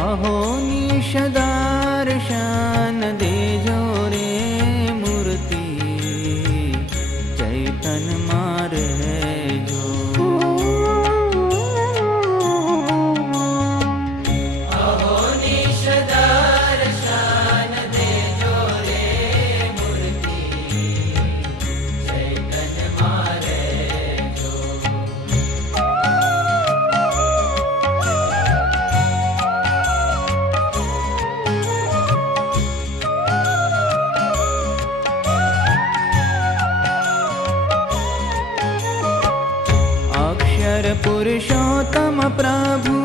अहो निश दर्शन देजो रे मूर्ति चैतन मारे जो। अहो निश दर्शन देजो रे मूर्ति चैतन मारे जो। अक्षर पुरुषोत्तम प्रभु